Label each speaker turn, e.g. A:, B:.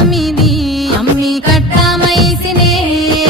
A: తమ్మిది అమ్మి కట్టామైసినే